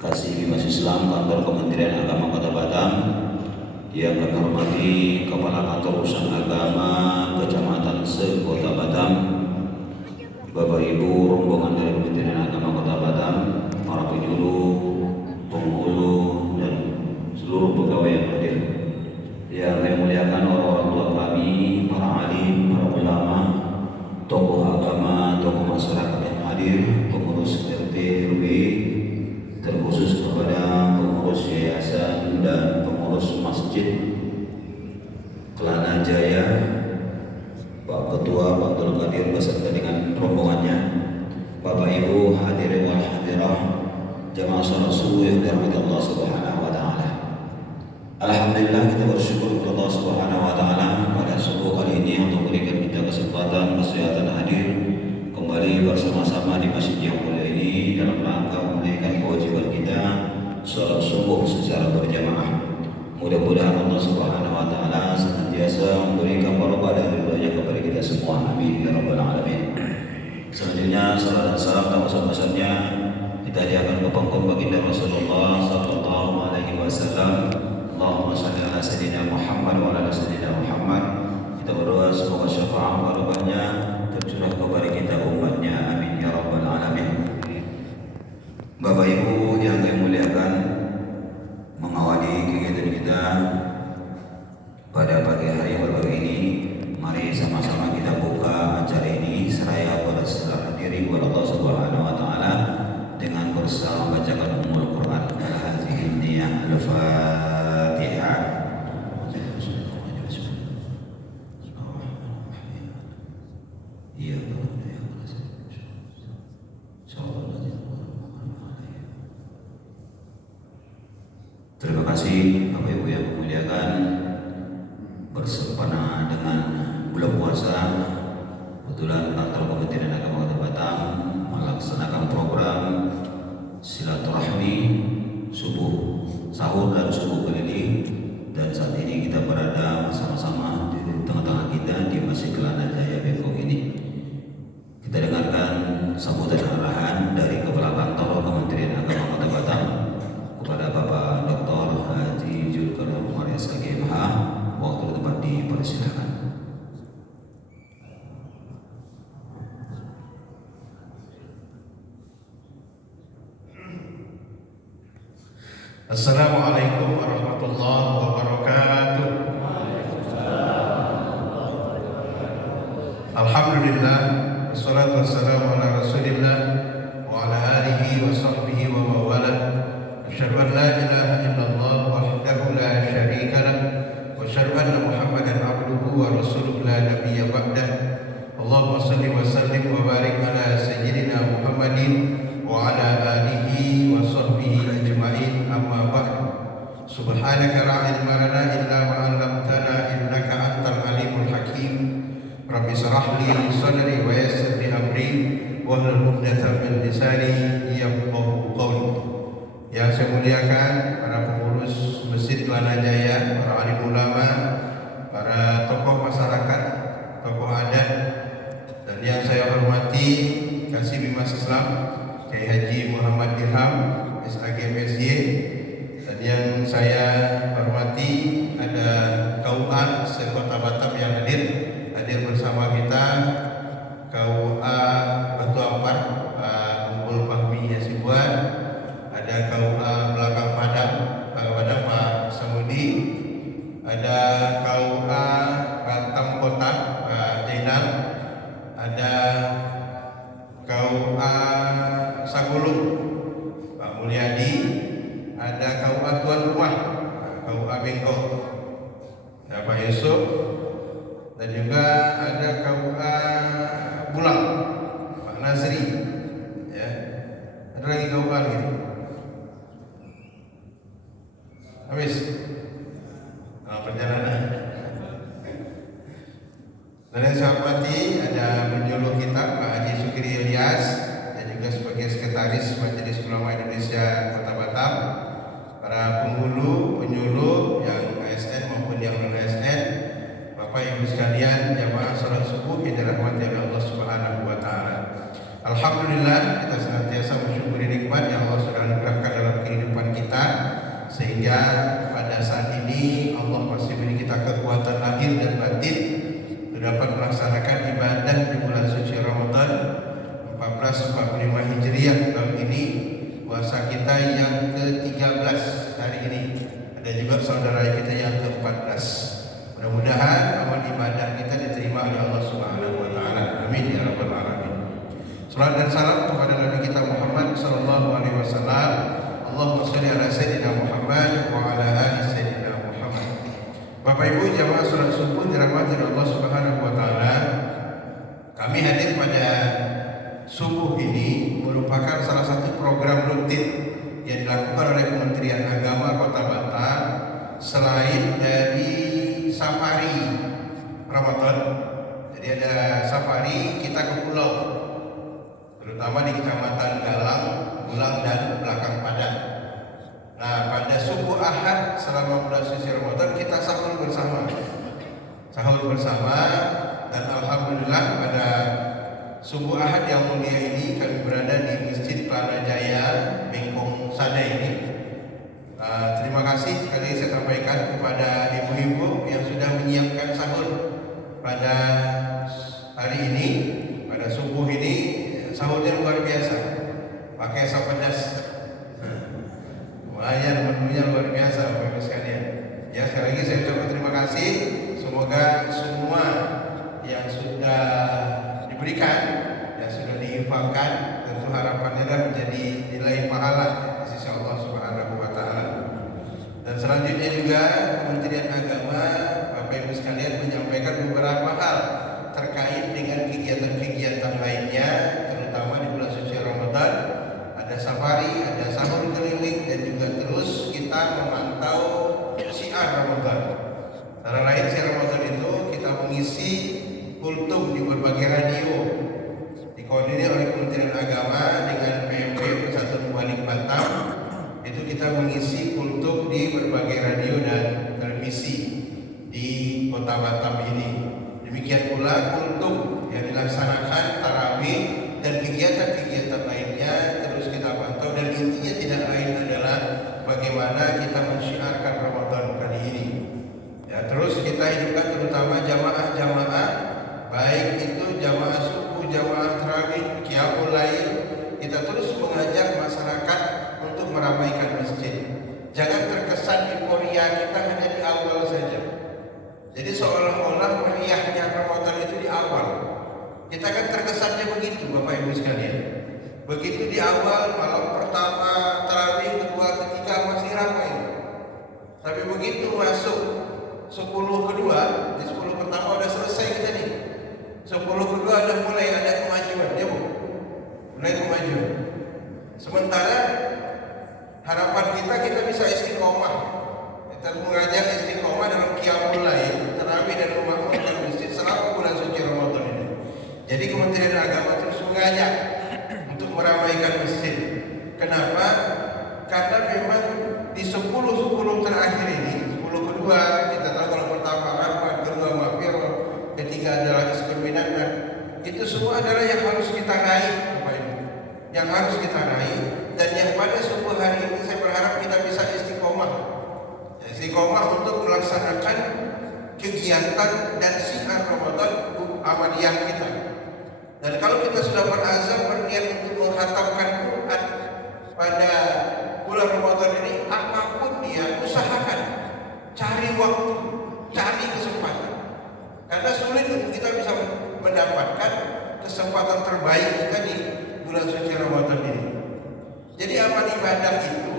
Kasih Bimas Islam Kantor Kementerian Agama Kota Batam, yang kami hormati Kepala Kantor Urusan Agama Kecamatan Kota Batam, Bapak Ibu rombongan dari Kementerian Agama Kota Batam, para penyuluh, penghulu, dan seluruh pegawai yang hadir. Yang saya muliakan orang tua kami, para alim, para ulama, tokoh agama, tokoh masyarakat yang hadir, pengurus RT RW, terkhusus kepada pengurus yayasan dan pengurus masjid Kelana Jaya, Pak Ketua Pak Abdul Qadir beserta dengan rombongannya, Bapak Ibu hadirin wal hadirah, jamaah salat subuh yang dirahmati Allah Subhanahu wa taala. Alhamdulillah, kita bersyukur kepada Allah Subhanahu wa taala pada subuh kali ini untuk memberikan kita kesempatan kesehatan hadir kembali bersama-sama di masjid yang mulia ini dalam rangka menunaikan kewajiban kita salat subuh secara berjamaah. Mudah-mudahan Allah Subhanahu wa taala senantiasa memberikan barokah dan ridhonya kepada kita semua. Amin ya rabbal alamin. Selanjutnya salat dan salam tak usah-usahnya kita hadiahkan ke pangkuan baginda Rasulullah sallallahu alaihi wasallam. Allahumma shalli ala sayyidina Muhammad wa ala sayyidina Muhammad. Kita berdoa semoga syafaat barokahnya tercurah kepada kita umatnya. Amin ya rabbal alamin. Bapak Ibu yang saya muliakan, mengawali kegiatan kita pada pagi hari yang berbahagia ini, mari sama-sama kita buka acara ini seraya berserah diri kepada Allah Subhanahu wa taala dengan bersama membacakan Ummul Quran. Al-Hadhihi niyah Al-Fatihah. Terima kasih Bapak Ibu yang memuliakan, bersempena dengan bulan puasa, kebetulan Kantor Kementerian Agama Kota Batam melaksanakan program silaturahmi subuh, sahur dan subuh keliling, dan saat ini kita berada bersama-sama di tengah-tengah kita di Masjid Kelana Jaya Bengkok ini. Kita dengarkan sambutan arahan dari Kepala Kantor Kementerian Agama Kota Batam kepada Bapak Dr. Haji Zulkarnain Umar SKG MH. Waktu tempat dipersilakan. Assalamualaikum warahmatullahi wabarakatuh. Alhamdulillah, wassalatu wassalamu ala Rasulillah wa ala alihi wa sahbihi wa mawala. Asyhadu an la ilaha illallah wahdahu la syarika lah wa asyhadu anna Muhammadan abduhu wa rasuluhu la nabiyya ba'dah. Allahumma shalli wa sallim wa barik ala sayyidina Muhammadin wa ala alihi wa sahbihi ajma'in. Amma ba'd. Subhanaka la ilma lana illa ma 'allamtana innaka antal alimul hakim. Rabbi shrah li sadri wa yassir li amri wahlul 'uqdatam min lisani yafqahu qawli. Yang saya muliakan para pengurus Masjid Kelana Jaya, para alim ulama, para tokoh masyarakat, tokoh adat, dan yang saya hormati Kasih Bimas Islam Kiai Haji Muhammad Dirham SAG MSY, dan yang saya hormati ada KUA se-Kota Batam yang hadir bersama kita, KUA Batu Ampar Pak Unggul Fahmi Yasibuan, ada KUA Belakang Padang Pak Samudi, ada KUA Batam Kota Pak Jainal, ada KUA Sagulung Pak Mulyadi, ada KUA Tuan Rumah KUA Bengkok Pak Yusuf, dan juga ada KUA Bulang Pak Nazri, ya. Ada lagi KUA gitu. Habis perjalanan. Dan yang saya hormati ada penyuluh kita Pak Haji Sukri Ilyas, dan juga sebagai sekretaris Majelis Ulama Indonesia Kota Batam, para penghulu, penyuluh yang ASN maupun yang non ASN, Bapak Ibu sekalian, jamaah salat subuh yang dirahmati Allah Subhanahu wa taala. Alhamdulillah, kita senantiasa mensyukuri nikmat yang Allah sudah anugerahkan dalam kehidupan sehingga pada saat ini Allah masih beri kita kekuatan lahir dan batin untuk dapat melaksanakan ibadah di bulan suci Ramadan 1445 Hijriah tahun ini, puasa kita yang ke-13 hari ini. Ada juga saudara kita yang ke-14. Mudah-mudahan amal ibadah kita diterima oleh Allah Subhanahu wa taala. Amin ya rabbal alamin. Salam dan salam kepada Nabi kita Muhammad sallallahu alaihi wasallam. Allahumma shalli ala sayyidina Muhammad wa ala ali sayyidina Muhammad. Bapak Ibu jamaah salat subuh dirahmati Allah Subhanahu wa taala. Kami hadir pada subuh ini merupakan salah satu program rutin yang dilakukan oleh Kementerian Agama Kota Batam selain dari safari Ramadan. Jadi ada safari kita ke pulau, terutama di Kecamatan Galang, Bulang dan Belakang Padang. Nah, pada subuh Ahad selama bulan suci Ramadan kita sahur bersama. Dan alhamdulillah pada subuh Ahad yang mulia ini kami berada di Masjid Kelana Jaya, Bengkong Sada ini. Terima kasih sekali saya sampaikan kepada ibu-ibu yang sudah menyiapkan sahur pada hari ini, pada subuh ini. Sahurnya luar biasa, pakai asam pedas. Lumayan menunya luar biasa Bapak Ibu sekalian. Ya, sekali lagi saya ucapkan terima kasih. Semoga semua yang sudah diberikan, yang sudah diinfakkan, tentu harapannya adalah menjadi nilai pahala di sisi Allah Subhanahu wa taala. Dan selanjutnya juga Kementerian Agama, Bapak Ibu sekalian, menyampaikan beberapa hal terkait dengan kegiatan-kegiatan lainnya, terutama di bulan suci Ramadan. Ada safari, ada sahur keliling, dan juga terus kita memantau syiar Ramadan. Antara lain syiar Ramadan itu kita mengisi kultum di berbagai radio, dikoordinir oleh Kementerian Agama dengan PMP Persatuan Mubalik Batam. Itu kita mengisi kultum di berbagai radio dan televisi di Kota Batam ini. Demikian pula kultum yang dilaksanakan tarawih dan kegiatan-kegiatan lainnya terus kita pantau, dan intinya tidak lain adalah bagaimana kita mensyiarkan Ramadan kali ini. Ya, terus kita hidupkan terutama jamaah-jamaah, baik itu jamaah subuh, jamaah tarawih, qiyamul lail. Kita terus mengajak masyarakat untuk meramaikan masjid. Jangan terkesan euforia kita hanya di awal saja. Jadi seolah-olah meriahnya Ramadan itu di awal. Kita kan terkesannya begitu Bapak Ibu sekalian. Begitu di awal, malam pertama, tarawih, kedua, ketiga masih ramai. Tapi begitu masuk 10 kedua, di 10 pertama udah selesai kita nih. 10 kedua udah mulai ada kemajuan, ya Bu? Mulai kemajuan. Sementara harapan kita bisa istiqomah. Kita mengajak istiqomah dalam qiyamul lail, tarawih dan rumah dan masjid selama bulan suci Ramadan ini. Jadi Kementerian Agama terus mengajak untuk meramaikan masjid. Kenapa? Karena memang di 10 terakhir ini, 10 kedua kita tahu kalau pertama rahmat, kedua maghfirah, ketiga adalah istiqomah. Itu semua adalah yang harus kita raih, Bapak Ibu. Yang harus kita raih, dan yang pada subuh hari ini saya berharap kita bisa istiqomah. Istiqomah untuk melaksanakan kegiatan dan syiar Ramadan amaliyah kita. Dan kalau kita sudah berazam berniat untuk menghatamkan Quran pada bulan Ramadan ini, apapun dia usahakan, cari waktu, cari kesempatan. Karena sulit untuk kita bisa mendapatkan kesempatan terbaik kita di bulan suci Ramadan ini. Jadi amal ibadah itu,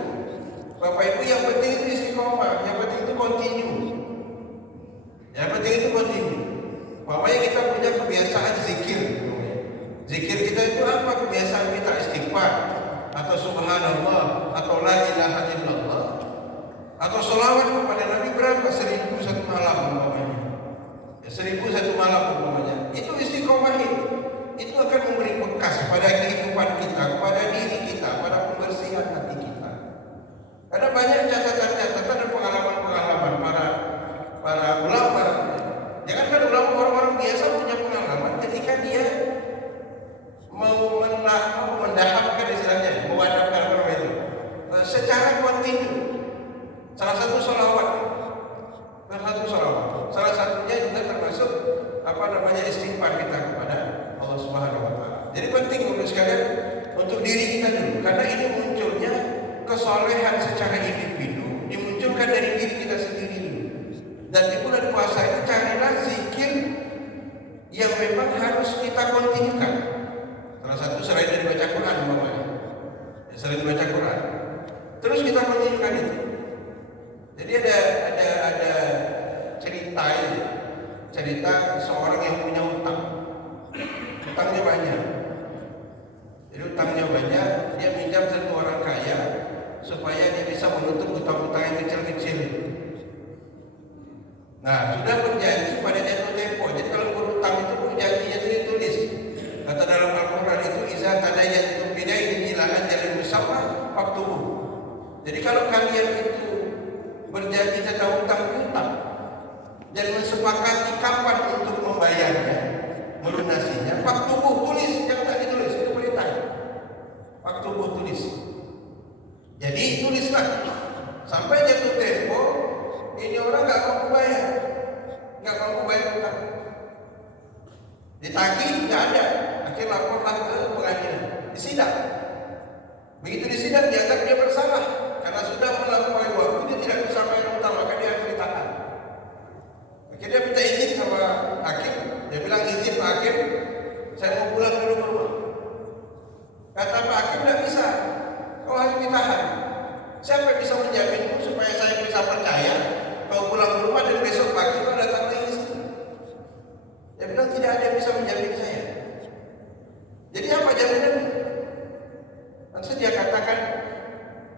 Bapak Ibu, yang penting itu istiqomah, yang penting itu continue. Yang penting itu continue. Pokoknya kita punya kebiasaan zikir. Zikir kita itu apa? Kebiasaan kita istighfar, atau subhanallah, atau la ilaha illallah, atau sholawat kepada Nabi berapa? 1001 malam umpamanya. Ya, 1001 malam umpamanya. Itu istiqomah itu akan memberi bekas pada kehidupan kita, kepada diri kita, pada pembersihan hati kita. Karena banyak catatan-catatan dan pengalaman-pengalaman para ulama. Jangankan ulama, orang-orang biasa punya pengalaman ketika dia mau mendahapkan istilahnya, mewadamkan orang itu secara kontinu. Salah satu sholawat, salah satunya juga termasuk istighfar kita kepada Allah Subhanahu Wa Taala. Jadi penting untuk sekalian untuk diri kita dulu, karena ini munculnya kesolehan secara individu dimunculkan dari diri kita sendiri dulu. Dan di bulan puasa itu carilah zikir yang memang harus kita kontinukan. Salah satu selain dari baca Quran umpamanya, selain baca Quran, terus kita kontinukan itu. Jadi ada cerita seorang yang punya utangnya banyak. Jadi utangnya banyak, dia minjam satu orang kaya supaya dia bisa menutup utang-utang yang kecil-kecil. Nah, sudah berjanji pada jatuh tempo. Jadi kalau berutang itu janjinya itu ditulis. Kata dalam Al-Quran itu iza tadayantum bidainin ila ajalin musamma faktubuh. Jadi kalau kalian itu berjanji tentang utang piutang dan mensepakati kapan untuk membayarnya, melunasinya, faktubuh tulis, jangan tak ditulis, itu perintah. Faktubuh tulis. Jadi tulislah sampai jatuh tempo ini orang nggak mampu bayar utang, ditagih nggak ada, akhirnya laporlah ke pengadilan, disidang. Begitu disidang dianggap dia bersalah karena sudah melampaui waktu, dia tidak bisa bayar utang, maka dia harus ditahan. Akhirnya dia minta izin sama hakim, dia bilang izin Pak Hakim, saya mau pulang dulu ke rumah. Kata Pak Hakim tidak bisa, kau harus ditahan. Siapa yang bisa menjaminmu supaya saya bisa percaya kau pulang ke rumah dan besok pagi kau datang lagi di sini? Dia bilang tidak ada yang bisa menjamin saya. Jadi apa jaminan? Langsung dia katakan,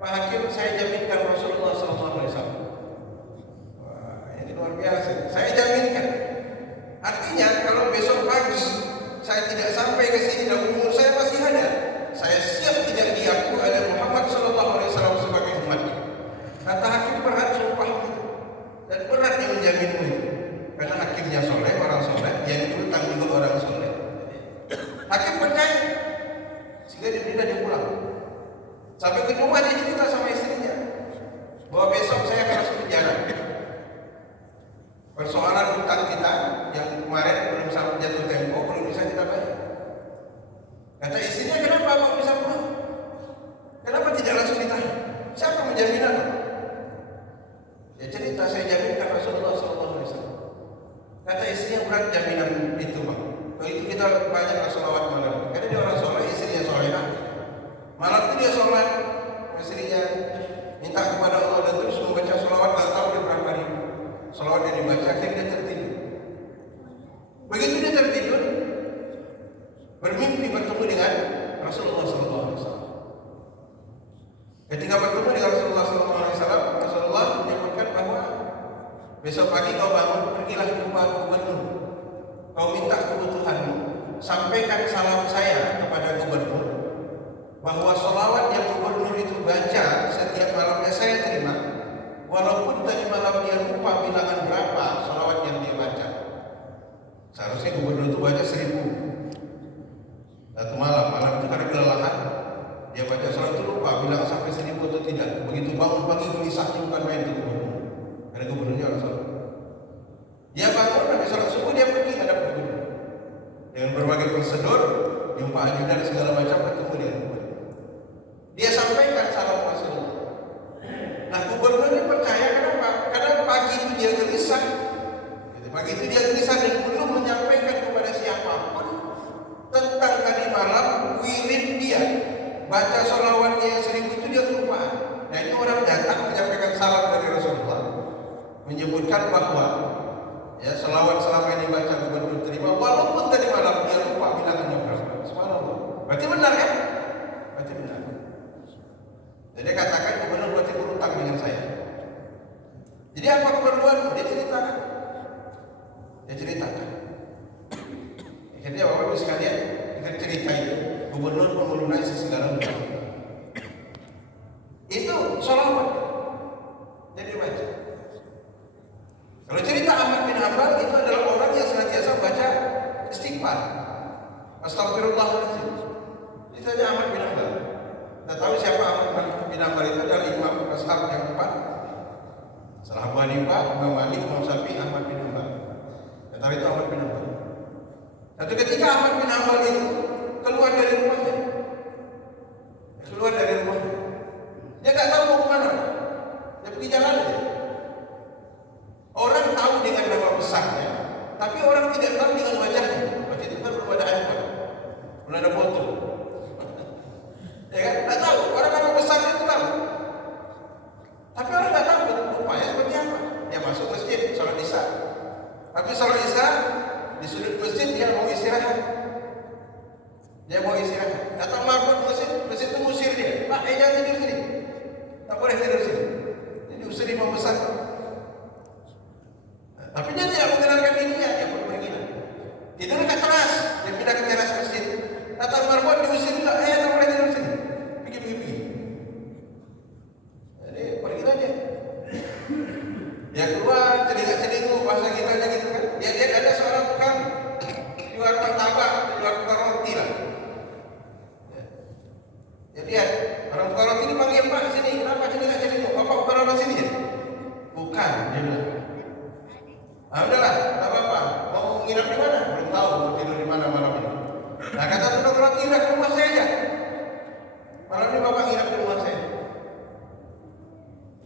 Pak Hakim, saya jaminkan Rasulullah SAW. Wah, ini luar biasa. Saya jaminkan. Artinya kalau besok pagi saya tidak sampai ke sini dan umur saya masih ada, saya siap tidak diakui oleh Muhammad SAW sebagai umatnya. Kata hakim, berat sumpahmu dan berat yang menjaminmu itu. Karena hakimnya soleh, orang soleh, yang berutang juga orang soleh. Hakim percaya, sehingga dia pulang. Sampai ke rumah dia cerita sama istrinya bahwa besok saya akan masuk penjara. Persoalan utang kita yang kemarin belum sampai jatuh tempo, belum bisa kita bayar. Kata istrinya, kenapa abang bisa pulang? Kenapa tidak langsung ditahan? Siapa menjamin apa? Dia cerita, saya jaminkan Rasulullah SAW. Kata istrinya, berat jaminan itu bang. Kalau itu kita banyak sholawat malam. Karena dia orang soleh, istrinya solehah. Malam itu dia sholat, istrinya minta kepada Allah dan terus membaca sholawat, gak tahu dia berapa ribu sholawat yang dibaca, akhirnya dia tertidur. Begitu dia tertidur, bermimpi bertemu dengan Rasulullah SAW. Ketika bertemu dengan Rasulullah SAW, Rasulullah menyebutkan bahwa besok pagi kau bangun, pergilah jumpa gubernur, kau minta kebutuhanmu, sampaikan salam saya kepada gubernur bahwa sholawat yang gubernur itu baca setiap malamnya saya terima, walaupun tadi malam dia lupa bilangan berapa sholawat yang dia baca. Seharusnya gubernur itu baca 1000 satu malam itu karena kelelahan dia baca sholawat itu lupa bilang sampai 1000 atau tidak. Begitu bangun pagi gelisahnya bukan main itu gubernur, karena gubernurnya orang sholat. Dia bangun habis sholat subuh dia pergi hadap gubernur dengan berbagai prosedur, jumpa ajudan segala macam, bertemu dengan gubernur. Dia sampaikan salam Rasulullah. Nah, gubernur ini percaya, kenapa? Karena pagi itu dia gelisah. Pagi itu dia gelisah dan belum menyampaikan kepada siapapun tentang tadi malam wirid dia. Baca sholawatnya yang 1000 itu dia lupa. Nah, ini orang datang menyampaikan salam dari Rasulullah, menyebutkan bahwa ya sholawat selama ini baca gubernur terima, walaupun tadi malam dia lupa bilangannya berapa. Subhanallah. Berarti benar kan? Berarti benar. Jadi katakan gubernur berarti berutang dengan saya. Jadi apa keperluanmu? Dia ceritakan. Akhirnya Bapak Ibu sekalian, kita cerita itu gubernur melunasi segala hutang. Itu sholawat. Jadi baca. Kalau cerita Ahmad bin Hanbal itu adalah orang yang senantiasa baca istighfar. Astagfirullahaladzim. Itu saja Ahmad bin Hanbal. Kita tahu siapa Ahmad bin Hanbal itu adalah imam ashab yang 4. Setelah Abu Hanifah, Imam Malik, Imam Syafi'i, Ahmad bin Hanbal. Antara itu Ahmad bin Hanbal. Satu ketika Ahmad bin Hanbal itu keluar dari rumahnya. Dia nggak tahu mau kemana. Dia pergi jalan aja. Orang tahu dengan nama besarnya, tapi orang tidak tahu dengan wajahnya. Waktu itu kan belum ada iPhone, belum ada foto. Ya kan? Nggak tahu. Orang nama besarnya itu tahu. Tapi orang nggak tahu rupanya seperti apa. Dia masuk masjid, sholat isya. Tapi sholat isya di sudut masjid dia mau istirahat. Datang marbot masjid itu ngusir dia. Pak, jangan tidur sini. Tak boleh tidur sini. Jadi diusir imam besar. Tapi dia tidak mengenalkan dirinya, dia pun pergi. Tidur dekat teras, dia pindah ke teras masjid. Datang marbot diusir juga. Tak boleh tidur sini. Pergi. Jadi pergi aja. Dia keluar, celingak-celinguk, bahasa kita aja gitu kan. Dia lihat ada seorang tukang jual martabak, jual tukang roti lah. Jadi orang tukang roti ini panggil, Pak sini, kenapa celingak-celinguk? Bapak bukan orang sini ya? Bukan, dia bilang. Udahlah, tak apa-apa. Mau nginap di mana? Belum tahu mau tidur di mana malam ini. Nah kata tukang roti, nginap di rumah saya aja. Malam ini Bapak nginap di rumah saya.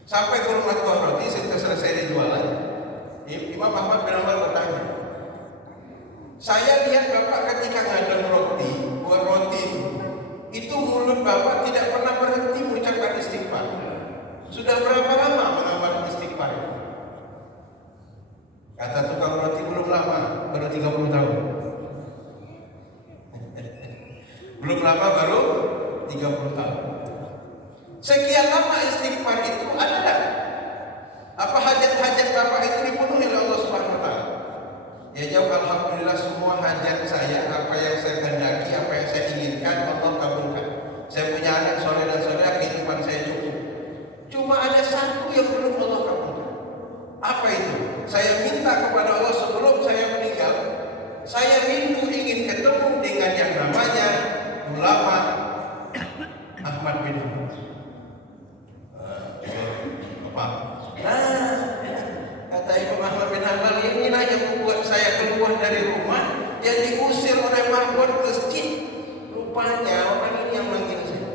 Sampai ke rumah tukang roti, setelah selesai dijualan, Imam Ahmad bin Hanbal bertanya, saya lihat Bapak ketika ngadon roti, buat roti itu mulut Bapak tidak pernah berhenti mengucapkan istighfar. Sudah berapa lama menambah istighfar? Kata tukang roti, belum lama, baru 30 tahun. Belum lama, baru 30 tahun. Sekian lama istighfar itu ada tak? Apa hajat-hajat Bapak itu dipenuhi oleh Allah Subhanahu wa taala? Ya jawab, alhamdulillah semua hajat saya, apa yang saya kehendaki, apa yang saya inginkan, Allah kabulkan. Saya punya anak soleh dan soleh, kehidupan saya cukup. Cuma ada satu yang belum Allah kabulkan. Apa itu? Saya minta kepada Allah sebelum saya meninggal, saya rindu ingin ketemu dengan yang namanya ulama Ahmad bin Hanbal. Kata Imam Ahmad bin Hanbal, inilah yang membuat saya keluar dari rumah, yang diusir oleh marbot ke masjid. Rupanya orang ini yang manggil saya.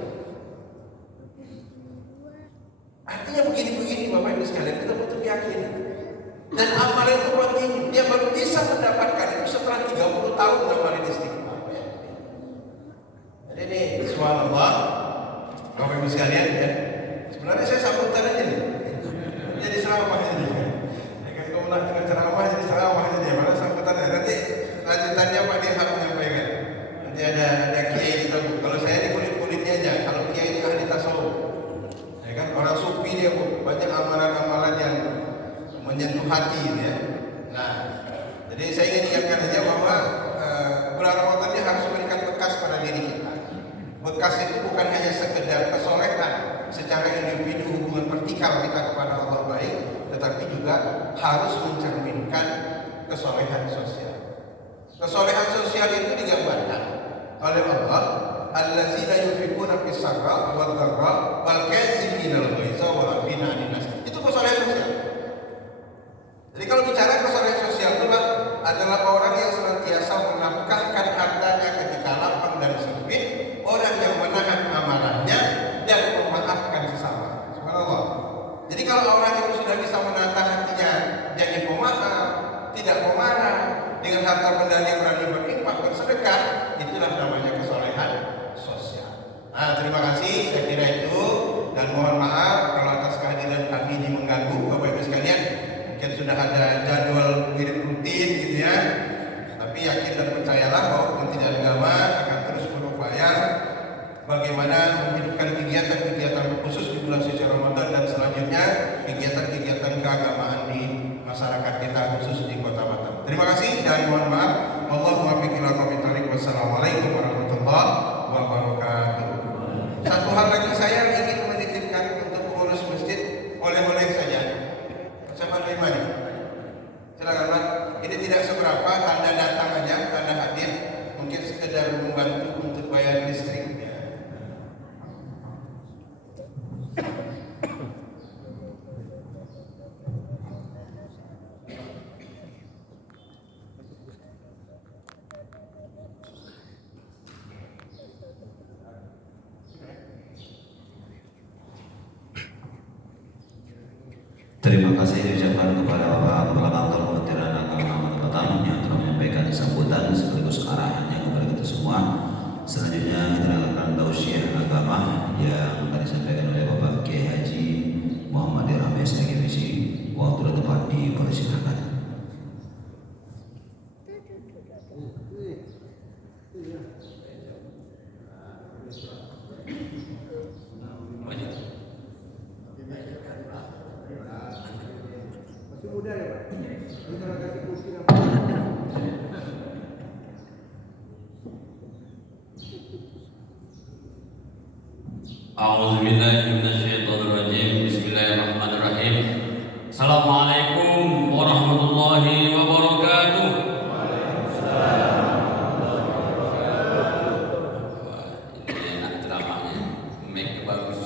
Artinya begini-begini Bapak Ibu sekalian, kita butuh keyakinan. Dan amalan itu begini, dia baru bisa mendapatkan itu setelah 30 tahun amalan istighfar. Jadi ini subhanallah Bapak Ibu sekalian ya. Sebenarnya saya sambutan aja nih. Jadi ceramah ini. Kan kau melakukan ceramah jadi ceramah aja dia. Mana sambutannya? Nanti lanjutannya Pak dia hak menyampaikan. Nanti ada kiai gitu. Kalau saya ini kulit-kulitnya aja. Kalau kiai itu ahli tasawuf. Ya kan orang sufi dia banyak amalan-amalan yang menyentuh hati ya. Nah, jadi saya ingin ingatkan aja bahwa bulan Ramadan ini harus memberikan bekas pada diri kita. Bekas itu bukan hanya sekedar kesolehan secara individu, hubungan vertikal kita kepada Allah baik, tetapi juga harus mencerminkan kesolehan sosial. Kesolehan sosial itu digambarkan oleh Allah, allazina yunfiquna fis sarra wad dharra wal kaazimina al-ghaidha wal 'afina 'anil nas. Itu kesolehan sosial. Jadi kalau bicara kesolehan sosial itu adalah orang yang senantiasa menafkahkan hartanya ketika lapang dan sempit, orang yang menahan amarahnya dan memaafkan sesama. Subhanallah. Jadi kalau orang itu sudah bisa menata hatinya jadi pemaaf, tidak pemarah, dengan harta bendanya berani berinfak, bersedekah, itulah namanya kesolehan sosial. Nah, terima kasih, saya kira itu, dan mohon Terima kasih diucapkan kepada Bapak Kepala Kantor Kementerian Agama Kota Batam yang telah menyampaikan sambutan sekaligus arahannya kepada kita semua. Selanjutnya kita akan tausiah agama yang akan disampaikan oleh Bapak Kiai Haji Muhammad Irham STGBC. Waktu dan tempat dipersilakan. Masih muda ya Pak? Ini kalau kasih kursi A'udzubillahiminasyaitonirrajim. Bismillahirrahmanirrahim. Assalamualaikum warahmatullahi wabarakatuh. Wah, ini enak ceramahnya, mic bagus.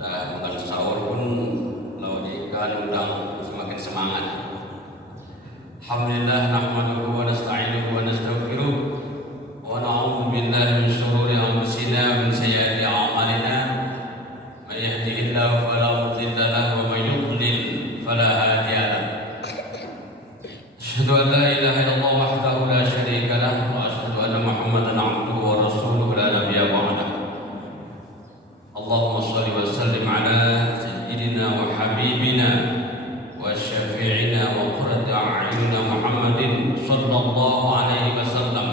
Mengenai sahur pun logika undang semakin semangat. Alhamdulillah nahmaduhu wa nasta'inuhu wa nastaghfiruh wa na'udzu billahi min shururi anfusina wa min sayyiati a'malina. May yahdihillahu fala mudilla lahu wa may yudlil fala hadiya lahu. Asyhadu an la ilaha illallah wahdahu la syarika lahu wa asyhadu anna Muhammadan 'abduhu wa rasuluhu la nabiyya ba'dahu. Allahumma shalli wa sallim ala sayyidina wa habibina wa syafi'ina wa qurrati a'yunina Muhammadin sallallahu alaihi wasallam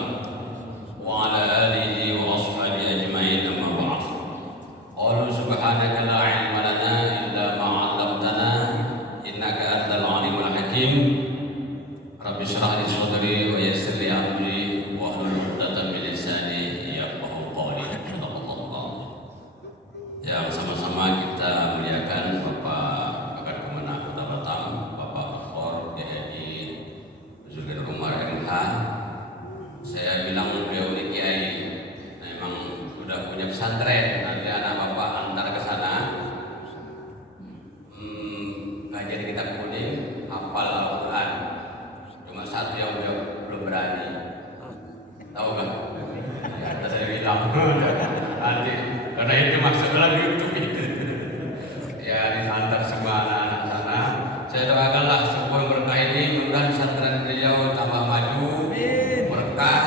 wa ala alihi wa ashabihi ajma'in, amma ba'd. Qalu subhanaka la ilma lana illa ma 'allamtana innaka antal alimul hakim. Rabbi shrah li sadri wa yassir li amri wa hlul 'uqdatam min lisani yafqahu qawli. Yang sama-sama kita muliakan Bapak Kabid Kemenak Kota Batam, Bapak Dr. DHI Zulkifli Umar MH. Saya bilang beliau ini kiai, memang sudah punya pesantren. Nanti anak bapak antar ke sana, ngajar kitab kuning, hafal Al-Quran. Cuma satu yang belum berani. Tahu kan? Ya, saya bilang nanti karena itu maksudnya YouTube itu. Ya, diantar semua anak-anak sana. Saya doakanlah semua yang berkah ini mudah-mudahan pesantren beliau tambah maju, berkah.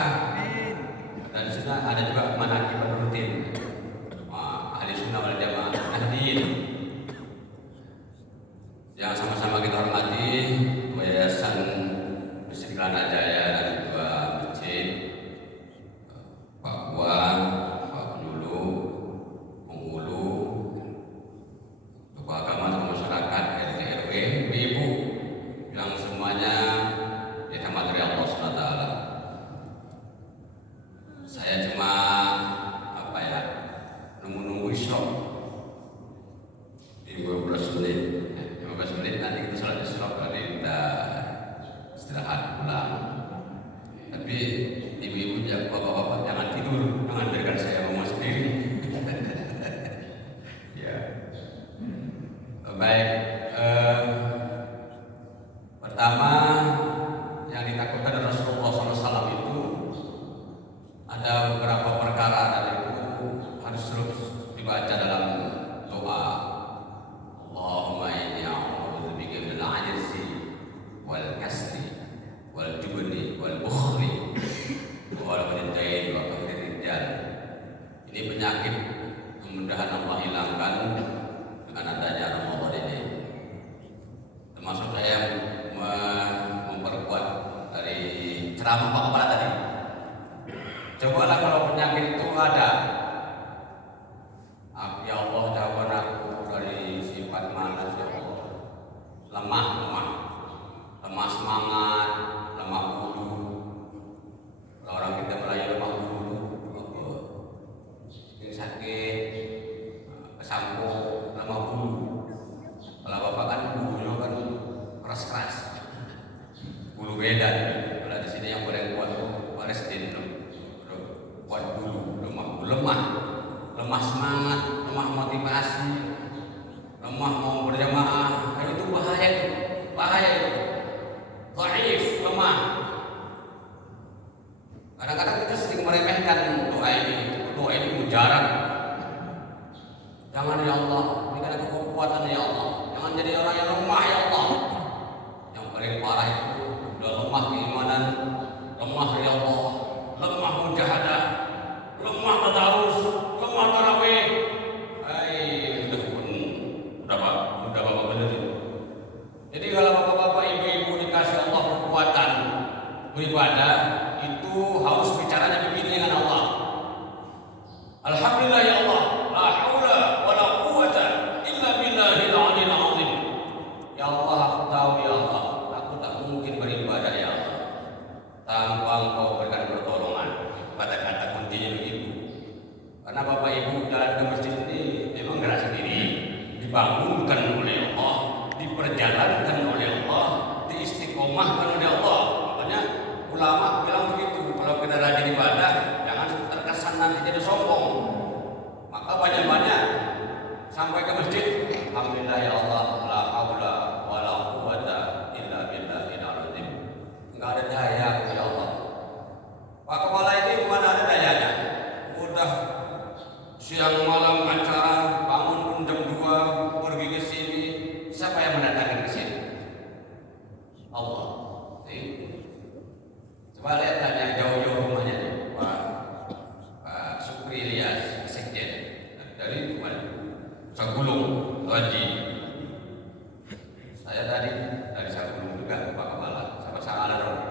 Dan di sana ada juga manaqib rutin. Ahli sunnah wal jamaah Nahdien. Yang sama-sama kita hormati Yayasan Masjid Kelana Jaya dan juga Masjid Pak Buah, Pak Dulu, Penghulu, tokoh agama, tokoh masyarakat, RT RW, ibu yang semuanya dirahmati oleh Allah SWT. Saya cuma nunggu isyraq di 15 menit. 15 menit nanti kita sholat isyraq, nanti kita istirahat pulang. Tapi ibu-ibu, bapak-bapak jangan tidur, jangan biarkan saya ngomong sendiri. Ya. Baik. Pertama yang ditakutkan Rasulullah SAW itu ada beberapa perkara dan itu harus terus dibaca dalam doa. Allahumma inni a'udzubika minal 'ajzi wal kasli wal jubni wal bukhli wal ghadain wa qahrir rijal. Ini penyakit mudah-mudahan Allah hilangkan dengan adanya Ramadan ini. Termasuk saya memperkuat dari ceramah Pak Kepala tadi. Cobalah kalau penyakit itu ada, ya Allah jauhkan aku dari sifat malas ya Allah. Lemah semangat, lemah bulu. Kalau orang kita Melayu lemah bulu, yang sakit, kesampuk, lemah bulu. Kalau bapak kan bulunya kan keras, bulu beda. Kalau di sini yang paling kuat itu Palestin, kuat bulu, lemah semangat, lemah motivasi, lemah mau berjamaah. Itu bahaya itu. Dhaif, lemah. Kadang-kadang kita sering meremehkan doa ini mujarab. Jangan ya Allah, berikan aku kekuatan ya Allah. Jangan jadi orang yang lemah ya Allah. Yang paling parah itu udah lemah keimanan, lemah ya Allah, lemah mujahadah, lemah tadarus, lemah tarawih. Udah bapak bener itu. Jadi kalau bapak-bapak, ibu-ibu dikasih Allah kekuatan beribadah, itu harus bicaranya begini dengan Allah. Alhamdulillah ya Allah, la haula wala quwwata illa billahil aliyil azim. Ya Allah, aku tahu ya Allah, aku tak mungkin beribadah ya Allah tanpa Engkau berikan pertolongan. Kata-kata kuncinya begitu. Karena bapak ibu jalan ke masjid ini memang gerak sendiri, dibangunkan oleh Allah, diperjalankan oleh Allah, diistiqomahkan oleh Allah. Makanya ulama bilang begitu, kalau kita rajin ibadah jangan terkesan nanti jadi sombong. Maka banyak-banyak sampai ke masjid, alhamdulillah ya Allah, la haula wala quwwata illa billahil azim. Enggak ada daya ya Allah. Pak Kepala ini mana ada dayanya? Udah siang malam acara, bangun pun jam 2, pergi ke sini. Siapa yang mendatangkan ke sini? Allah. Coba lihat tanya jauh-jauh rumahnya nih, Pak Supri Ilyas, Sekjen dari mana? Sagulung, Haji. Saya tadi dari Sagulung juga, Pak Kepala, sama-sama ada dong.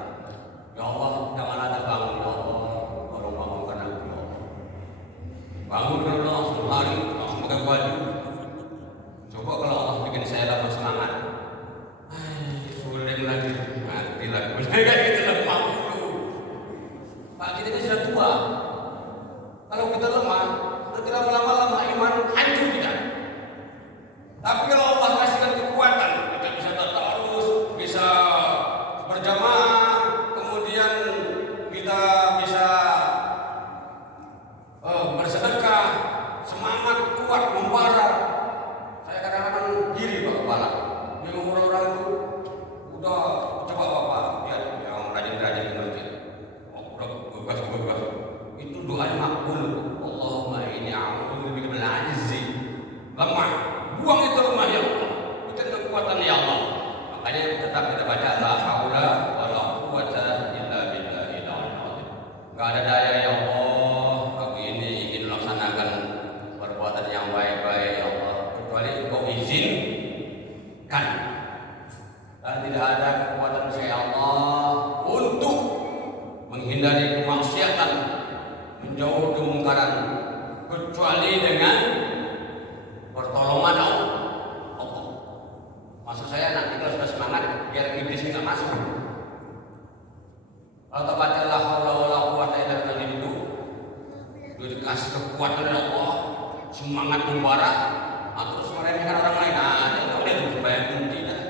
Ya Allah, jangan ada bangun ya Allah, baru bangun karena ya Allah. Bangun karena langsung lari, langsung pakai baju. Coba kalau Allah bikin saya dapat semangat, sulit lagi, mati lagi. Kayak gitu lah, bangun dulu. Pak, kita ini sudah tua. Kalau kita lemah, nanti lama-lama iman hancur kita. Tapi kalau Allah kasihkan kekuatan, kita bisa tadarus, bisa berjamaah, kemudian kita bisa bersedekah, semangat kuat membara. Saya kadang-kadang diri Pak Kepala, yang orang-orang itu udah coba Bapak lihat yang rajin-rajin ke masjid, udah bebas, itu doanya makbul. Allahumma inni a'udzubika minal ajzi, lemah, buang itu lemah ya Allah, berikan kekuatan ya Allah. Makanya tetap kita baca la haula wala quwwata illa billahil azim. Enggak ada daya ya Allah, aku ini ingin melaksanakan perbuatan yang baik-baik ya Allah, kecuali Engkau izinkan. Dan tidak ada kekuatan saya Allah untuk menghindari kemaksiatan, menjauh kemungkaran, kecuali dengan pertolongan Allah. Maksud saya nanti kalau sudah semangat, biar iblis nggak masuk. Kalau kita baca la haula wala quwwata illa billah itu, dikasih kekuatan oleh Allah, semangat membara, terus meremehkan orang lain. Ada nggak boleh tuh supaya tidak.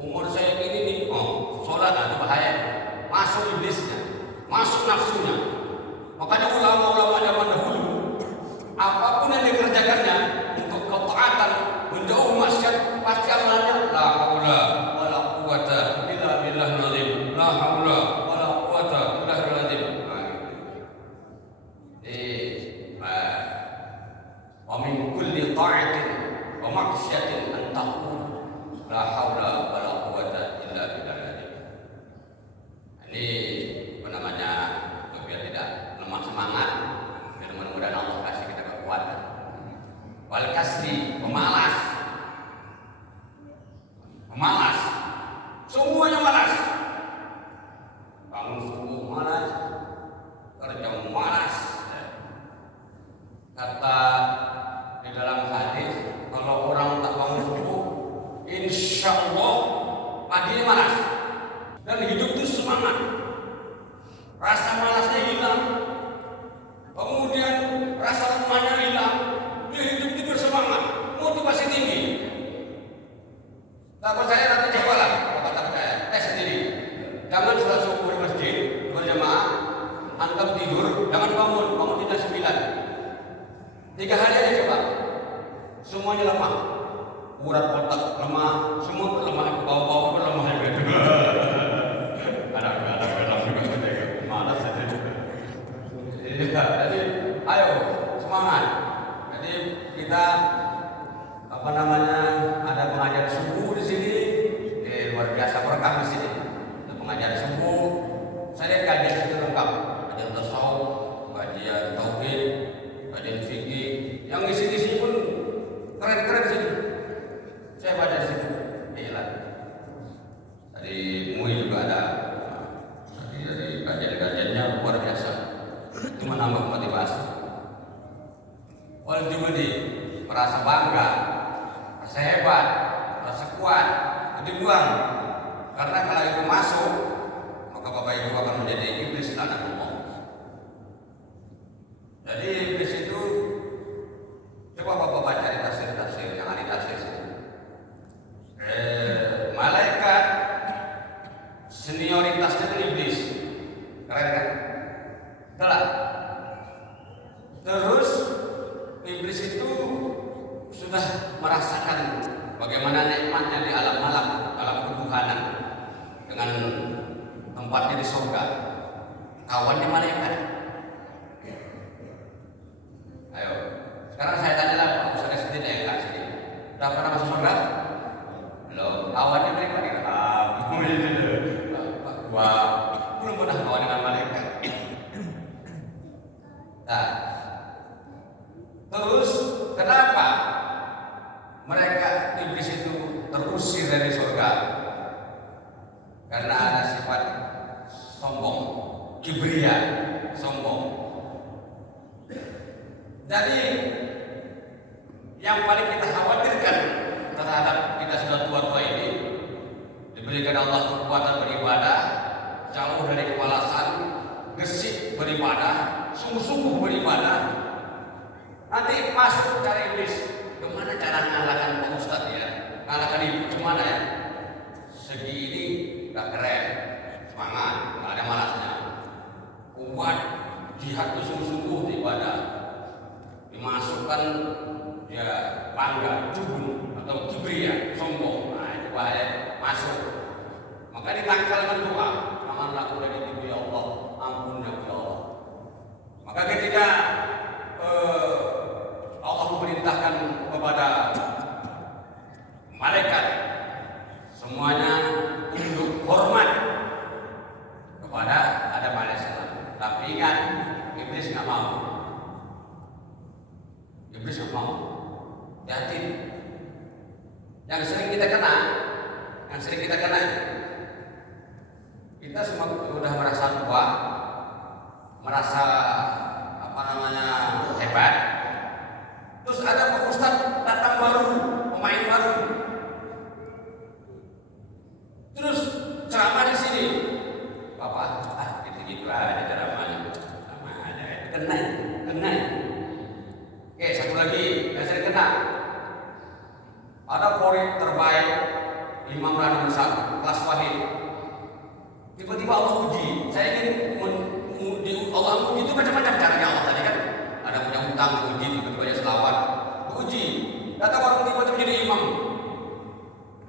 Umur saya ini nih, sholat itu bahaya, masuk iblisnya, masuk nafsunya. Makanya ulama-ulama zaman dahulu, apapun yang dikerjakannya untuk ketaatan, menjauh maksiat, pasti amalannya la haula wala quwwata illa billahil azim, la haula wala quwwata illa billahil azim. Wa min kulli ta'atin wa maksiatin an taqul la haula wala quwwata illa billahil azim. Ini apa namanya, biar tidak lemah semangat, biar mudah-mudahan Allah kasih kita kekuatan. Wal kasri, pemalas, semuanya malas. Bangun subuh malas, kerja malas. Kata di dalam hadis, kalau orang tak bangun subuh, insya Allah paginya malas. Dan hidup itu semangat, rasa malasnya hilang, kemudian rasa lemahnya hilang. Dia hidup itu bersemangat, motivasi tinggi. Tak percaya nanti cobalah, Bapak tak percaya, tes sendiri. Jangan sholat subuh di masjid berjamaah, antum tidur, jangan bangun tidak 9. 3 hari aja coba, semuanya lemah, urat otak lemah, semua lemah, bau-bau lemah juga. Anak juga malas saja. Jadi ayo semangat. Jadi kita kita ada pengajar subuh di sini, luar biasa berkah di sini. Ada pengajar subuh, saya lihat kajian itu lengkap, kajian tasawuf, kajian tauhid, kajian fikih, yang isi pun keren-keren sih. Saya baca di situ, gila. Tadi MUI juga ada, dari kajian-kajiannya luar biasa. Itu menambah motivasi. Oleh Jumadi merasa bangga, merasa hebat, merasa kuat, itu buang. Karena kalau itu masuk, maka Bapak Ibu akan menjadi iblis laknatullah. Jadi iblis itu, coba Bapak cari tafsir yang ahli tafsir sini. Malaikat senioritasnya itu iblis, keren kan? Salah. Terus iblis itu sudah merasakan bagaimana nikmatnya di alam malam, alam ketuhanan, dengan tempatnya di surga, kawannya malaikat. Ayo, sekarang saya tanya lah, Pak Ustaz sendiri yang enggak sini, udah pernah masuk surga? Belum. Kawannya malaikat ya? Wah, belum pernah kawan dengan malaikat. Nah, terus kenapa mereka iblis itu terusir dari surga? Karena ada sifat sombong, kibria, sombong. Jadi yang paling kita khawatirkan terhadap kita sudah tua-tua ini, diberikan Allah kekuatan beribadah, jauh dari kemalasan, gesit beribadah, sungguh-sungguh beribadah. Nanti masuk cara iblis, gimana cara ngalahkan Pak Ustadz ya? Ngalahkan ibu gimana ya? Segi ini gak keren, semangat, gak ada malasnya. Kuat, jihad itu sungguh-sungguh ibadah. Dimasukkan ya bangga, jubun atau kibria, sombong. Nah itu bahaya, masuk. Maka ditangkalkan doa, aman aku lagi ya Allah, ampun ya Allah. Maka ketika Allah memerintahkan kepada malaikat semuanya tunduk hormat kepada Adam alaihissalam. Tapi ingat, iblis nggak mau. Iblis nggak mau. Yakin. Yang sering kita kena, kita semua sudah merasa tua, merasa hebat. Terus ada Pak Ustadz datang baru, pemain baru. Terus ceramah di sini, Bapak, gitu aja ceramahnya, sama aja. Kena. Oke, satu lagi yang saya kena. Ada kori terbaik Imam Rana Besar, kelas Wahid. Tiba-tiba Allah uji. Saya ingin Allah uji itu macam-macam caranya Allah tadi kan. Ada punya hutang uji, tiba-tiba selawat, uji. Datang orang tiba-tiba jadi imam.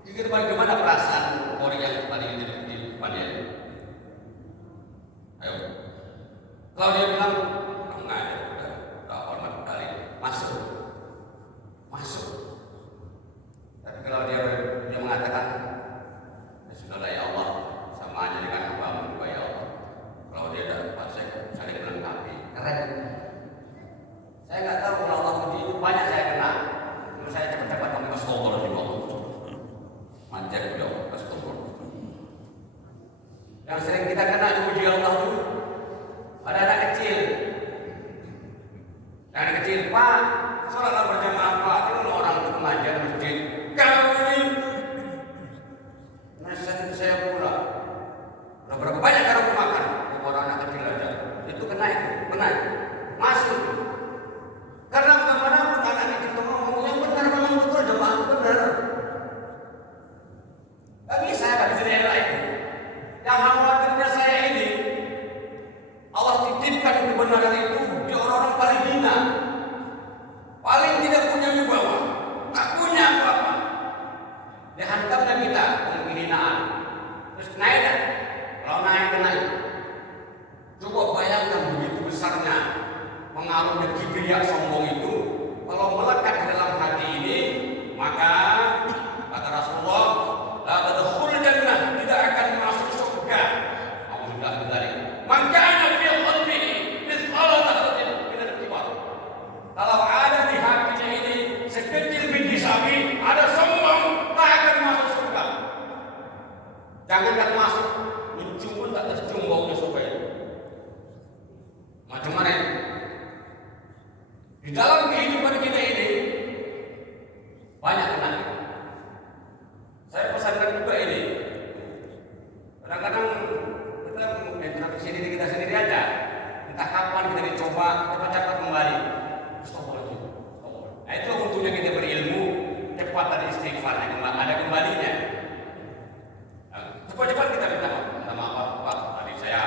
Jadi bagaimana perasaan orang yang paling di depannya? Ayo. Kalau dia bilang enggak, udah hormat kali, masuk. Tapi kalau dia mengatakan, ya sudahlah ya Allah, sama aja dengan hamba-Mu juga ya Allah. Kalau dia ada fasik, saling melengkapi, keren. Saya nggak tahu kalau Allah uji itu banyak saya kena. Terus saya cepat-cepat ambil stopper di bawah. Manjat beliau ke stopper. Jangan masuk, mencium pun tak tercium baunya soba itu. Macam mana? Di dalam kehidupan kita ini banyak kenangan. Saya pesankan juga ini. Kadang-kadang kita interaksi diri kita sendiri aja. Entah kapan kita dicoba, cepat-cepat kembali. Astagfirullahaladzim. Nah itu untungnya kita berilmu, cepat tadi istighfarnya, ada kembalinya. Nah, cepat-cepat kita minta maaf, Pak. Tadi saya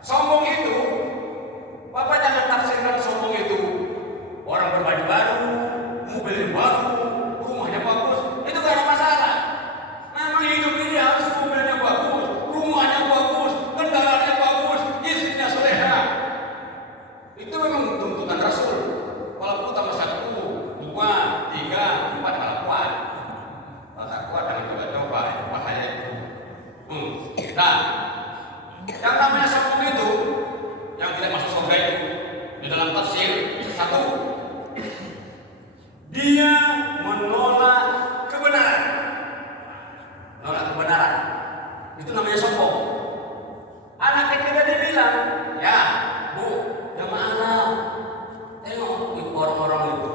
sombong itu, Bapak jangan tafsirkan sombong itu. Orang berbaju baru, mobil baru, rumahnya bagus, itu gak ada masalah. Memang hidup ini harus mobilnya bagus, rumahnya bagus, kendaraannya bagus, istrinya soleha. Itu memang tuntutan Rasul. Kalau tambah 1, 2, 3, 4 kalau kuat. Kalau tak kuat jangan coba-coba, itu bahaya itu. Nah, yang namanya sombong itu, yang tidak masuk surga itu, di dalam tafsir 1, dia menolak kebenaran. Menolak kebenaran. Itu namanya sombong. Anak kecil tadi bilang, ya Bu, jamaah, tengok ibu orang-orang itu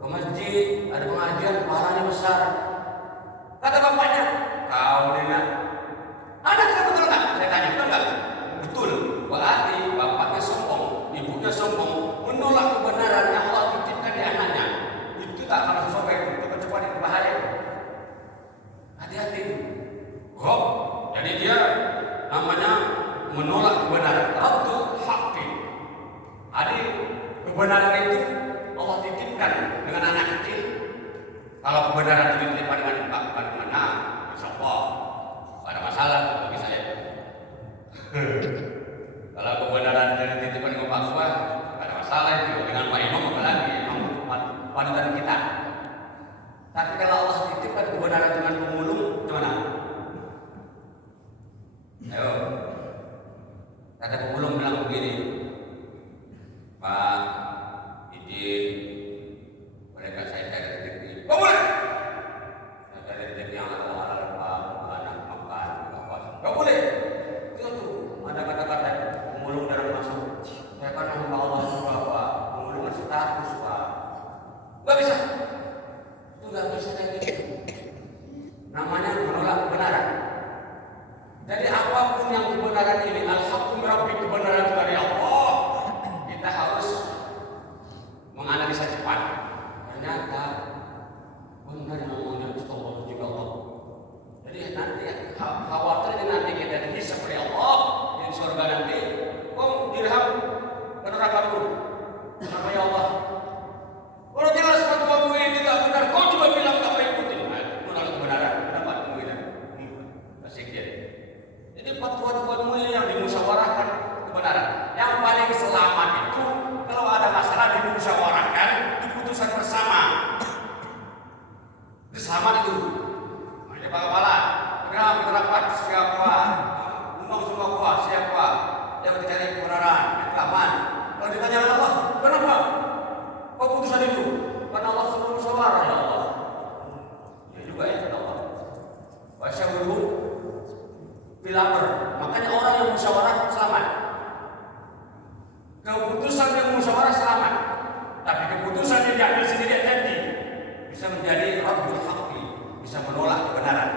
ke masjid, ada pengajian, pahalanya besar. Kata bapaknya, kau ni nak. Ada tidak betul tak? Saya tanya, betul tak? Betul. Berarti bapaknya sombong, ibunya sombong, menolak kebenaran yang Allah titipkan di anaknya. Itu tak akan sesuatu itu cepat-cepat itu bahaya. Hati-hati. Jadi dia namanya menolak kebenaran. Raddu haqqi. Jadi kebenaran itu Allah titipkan dengan anak kecil. Kalau kebenaran itu dititipkan dengan mana? Insya Allah ada masalah bagi saya. Kalau kebenaran itu dititipkan dengan Pak Suha, ada masalah itu dengan Pak Imam apalagi Imam panutan kita. Tapi kalau Allah titipkan kebenaran dengan pemulung, gimana? Ayo, kata pemulung bilang begini, Pak, izin, mereka saya cari rezeki. Boleh? Saya cari rezeki yang halal, anak makan, apa? Gak boleh. Itu tuh ada kata-kata pemulung dalam masuk. Saya kan hamba Allah juga, Pak. Pemulung status, Pak. Gak bisa. Itu gak bisa kayak gitu. Namanya menolak kebenaran. Jadi apapun yang kebenaran ini, al-haqqu min rabbik, kebenaran dari Allah, kita harus menganalisa cepat. Ternyata benar yang mengambil Astagfirullah juga Allah. Jadi nanti khawatirnya nanti kita dihisab oleh Allah di surga nanti. Dirham ke neraka dulu. Kenapa ya Allah? Kalau jelas fatwamu ini tidak benar, kau juga bilang tak mau ikutin. Menolak kebenaran, kenapa kamu ini? Asik dia. Jadi fatwa-fatwamu yang dimusyawarahkan kebenaran. Yang paling selamat itu kalau ada masalah dimusyawarahkan, diputuskan bersama. Itu selamat itu. Ada kepala, kenapa rapat siapa? Undang semua kuah siapa? Yang dicari kebenaran, itu aman. Kalau ditanya Allah, kenapa? Keputusan itu? Karena Allah suruh musyawarah ya Allah. Ya juga ya Allah. Wasyawirhum fil amr. Makanya orang yang musyawarah selamat. Keputusan yang musyawarah selamat. Tapi keputusan yang diambil sendiri nanti bisa menjadi raddul haqqi, bisa menolak kebenaran.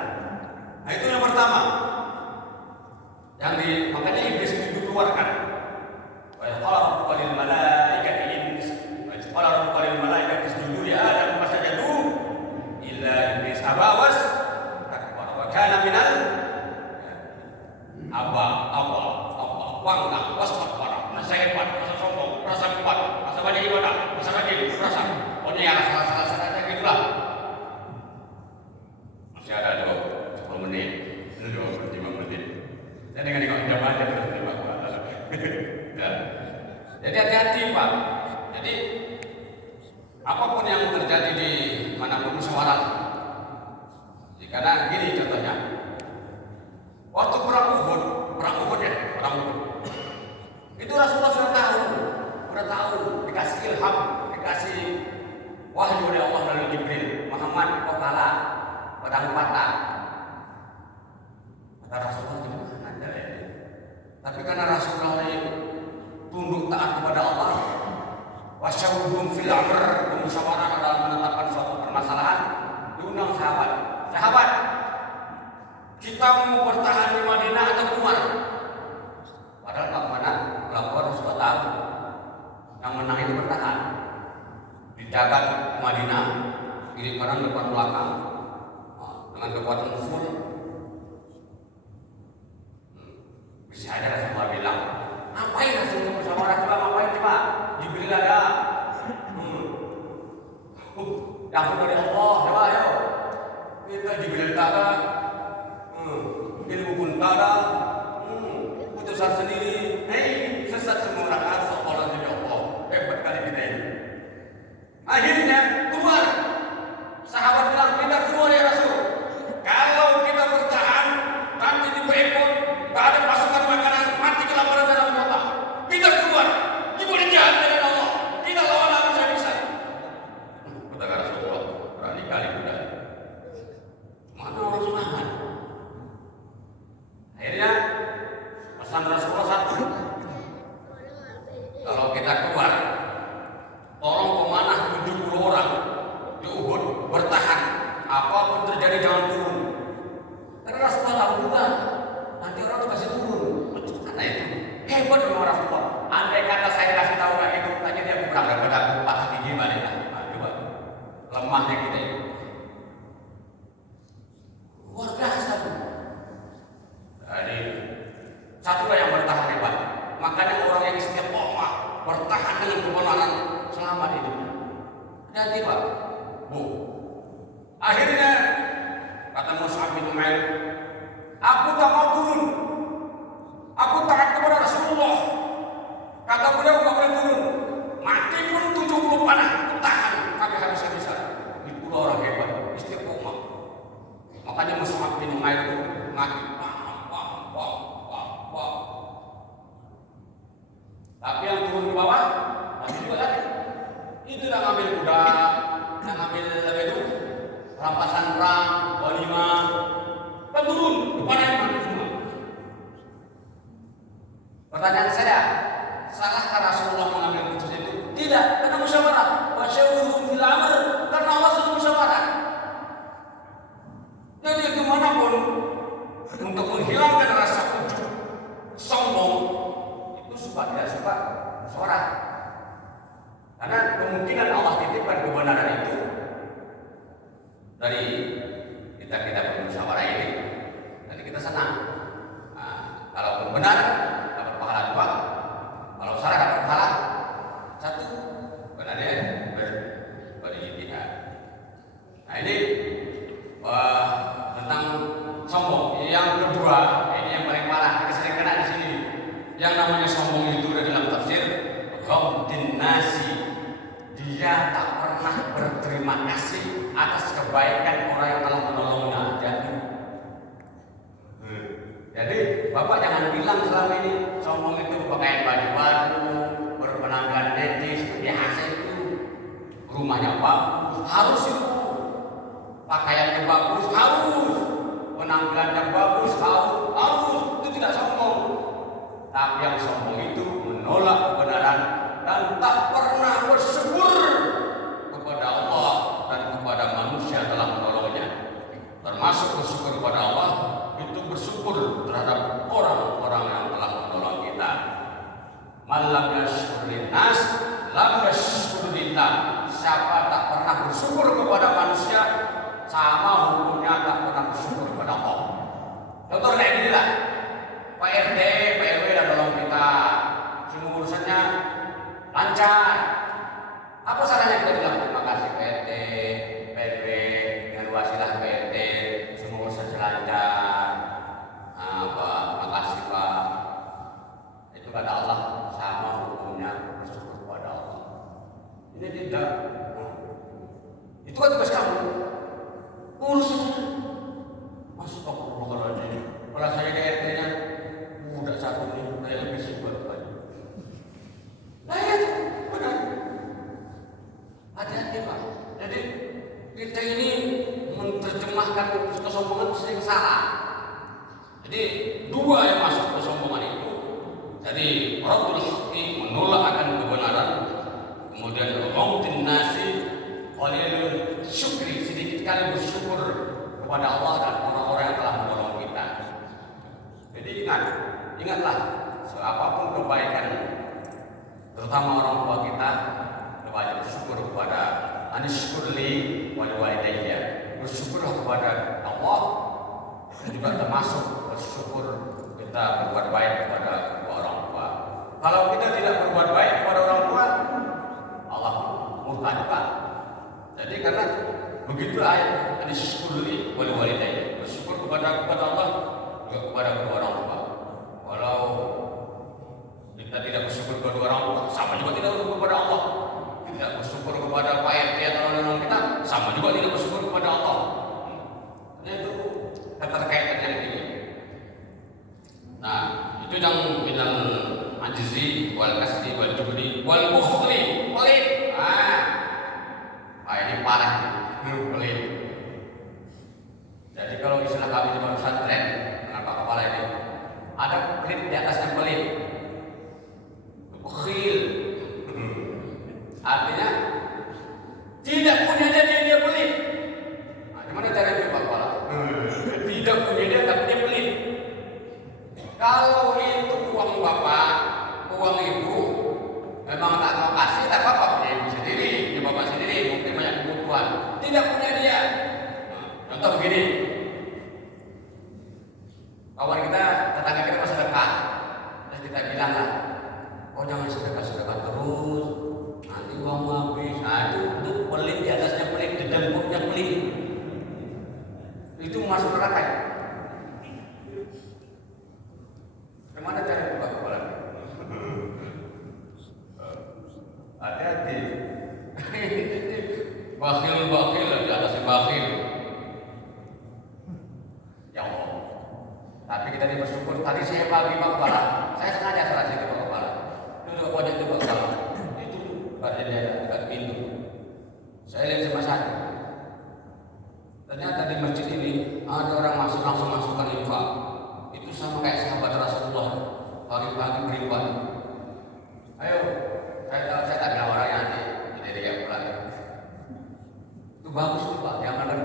Nah itu yang pertama. Makanya iblis itu dikeluarkan. Wa qala rabbuka lil malaikati qala rabbuka lil malaikati isjudu li Adam fasajadu illa iblis aba was takbara wa kana minal aba wangkang wastakbara. Rasa hebat, rasa sombong, rasa kuat, rasa banyak ibadah, rasa rajin, rasa pokoknya ya rasa gitulah. Masih ada 10 menit, 25 menit. Saya dengan jam aja terus terima kasih. Jadi hati-hati Pak. Jadi apapun yang terjadi di manapun musyawarah. Karena gini contohnya, waktu perang Uhud itu Rasulullah sudah tahu, dikasih ilham, dikasih wahyu oleh Allah melalui Jibril. Muhammad kau kalah, pedang patah. syawruhum fil amr, bermusyawarah dalam menetapkan suatu permasalahan. Diundang sahabat. Sahabat, kita mau bertahan di Madinah atau keluar? Padahal tak mana lapor Rasulullah tahu yang menang itu bertahan. Dijaga Madinah, kiri kanan depan belakang, dengan kekuatan full. Bisa aja Rasulullah bilang, ngapain Rasulullah bermusyawarah, coba ngapain coba? Jibril ada. Langsung dari Allah, coba ayo. Kita Jibril tak ada. Ilmu pun tak ada. Putusan sendiri. Sesat semua orang. Seolah jadi Allah. Hebat kali kita ini. Akhirnya keluar. Sahabat bilang, kita keluar ya Rasul. Kalau kita bertahan, nanti di Pekon, tak ada pasukan makanan, mati kelaparan dalam kota. Kita keluar. Gimana jahat dengan Allah? Kita lawan habis-habisan. Kata Rasulullah, berani kali kuda. Mana orang semangat? Akhirnya pesan Rasulullah satu. Kalau kita keluar, tolong pemanah 70 orang di Uhud bertahan. Apapun terjadi jangan turun. Karena Rasulullah tahu juga nanti orang itu pasti turun. Karena itu hebat dengan Rasulullah. Andai kata saya kasih tahu kayak gitu, tanya dia kurang daripada aku patah gigi balik. Coba lemahnya kita ini. Luar biasa tuh. Jadi satulah yang bertahan hebat. Makanya orang yang istiqomah bertahan dengan kebenaran selamat hidupnya. Hati-hati Pak. Bu. Akhirnya kata Mus'ab bin Umair, aku tak mau turun. Aku taat kepada Rasulullah. Kata beliau tak boleh turun. Mati pun 70 panah tahan sampai habis-habisan. Itu orang hebat, istiqomah. Makanya Mus'ab bin Umair itu mati. Tapi yang turun ke bawah, tapi juga tadi. Itu yang ngambil kuda, yang ngambil apa itu, rampasan perang, walimah, kan turun, depan yang mati semua. Pertanyaan saya, salahkah Rasulullah mengambil keputusan itu? Tidak, karena musyawarah. Wasyawruhum fil amr, karena Allah sudah musyawarah. Jadi kemanapun untuk menghilangkan rasa ujub, sombong, itu suka tidak suka musyawarah. Karena kemungkinan Allah titipkan kebenaran itu dari kita bermusyawarah ini, nanti kita senang. Nah, kalau benar dapat pahala 2, kalau salah dapat pahala 1. Benarnya berijtihad. Nah ini tentang sombong. Yang kedua, ini yang paling parah, kita sering kena di sini. Yang namanya sombong itu dalam tafsir ghamdin nasi. Dia tak pernah berterima kasih atas kebaikan orang yang telah menolongnya. Jadi Bapak jangan bilang selama ini sombong itu pakaian baju baru, berpenampilan netis, biasa itu. Rumahnya bagus, harus itu. Pakaiannya bagus, harus. Penampilannya bagus, harus. Itu tidak sombong. Tapi yang sombong itu menolak kebenaran dan tak pernah bersyukur kepada Allah dan kepada manusia yang telah menolongnya. Termasuk bersyukur kepada Allah itu bersyukur terhadap orang-orang yang telah menolong kita. Man lam yashkurin nas lam yashkurillah. Siapa tak pernah bersyukur kepada manusia, sama hukumnya tak pernah bersyukur kepada Allah. Contoh kayak gini lah, Pak RT, Pak RW dan tolong kita, semua urusannya lancar. Apa salahnya kita bilang terima kasih Pak RT, Pak RW, dengan wasilah Pak RT, semua urusan lancar. Pak, makasih Pak. Itu kata Allah, sama hukumnya bersyukur kepada Allah. Ini tidak. Itu kan tugas kamu. Urusan masuk ke Allah ini. Kalau saya di RT-nya, udah satu ini, saya lebih sibuk lagi. Nah ya, benar. Hati-hati Pak. Jadi kita ini menerjemahkan kesombongan sering salah. Jadi 2 yang masuk kesombongan itu. Jadi Rabbul Haqqi menolak akan kebenaran, kemudian Kemudian ghamtin nasi, qalilun syukri, sedikit kali bersyukur kepada Allah dan orang-orang yang telah menolong kita. Jadi ingatlah apapun kebaikan, terutama orang tua kita, wajib bersyukur kepada anishkurli wal walidayya, bersyukur kepada Allah, dan juga termasuk bersyukur kita berbuat baik kepada kedua orang tua. Kalau kita tidak berbuat baik kepada orang tua, Allah murka juga. Jadi karena begitu ayat anishkurli wal walidayya, bersyukur kepada Allah juga kepada kedua orang tua. Walau kita tidak bersyukur kepada orang tua, sama juga tidak bersyukur kepada Allah. Tidak bersyukur kepada Pak RT atau orang kita, sama juga tidak bersyukur kepada Allah. Itu keterkaitan yang ini. Nah, itu yang minal ajzi wal kasri wal jubli wal bukhli pelit. Ini parah, pelit. Jadi kalau istilah kami di pesantren, kenapa kepala ini ada pelit di atasnya pelit, bukhil. Artinya tidak punya dia pelit. Gimana cara itu Pak Kepala? Tidak punya dia tapi dia pelit. Kalau itu uang bapak, uang ibu, memang tak mau kasih, tak apa-apa punya ibu sendiri, punya bapak sendiri, mungkin banyak kebutuhan. Tidak punya dia. Contoh begini, kawan kita, tetangga kita masih dekat, terus kita bilang lah, oh jangan sedekah terus. Nanti uang habis, itu pelit di atasnya pelit, di dengkuknya pelit. Itu masuk neraka ya? Gimana cara buka kepala? Hati-hati. Bakhil di atasnya bakhil. Ya Allah. Tapi kita ini bersyukur. Tadi saya pagi Pak Kepala, saya sengaja salah situ Pak Kepala. Duduk pojok itu Pak Kepala. Pada daerah dekat pintu, saya lihat sama satu. Ternyata di masjid ini ada orang langsung masukkan infak. Itu sama kayak sahabat Rasulullah, pagi-pagi beribadah. Ayo, saya tak bilang orangnya nanti, jadi dia pulang. Itu bagus tuh Pak, jangan kan?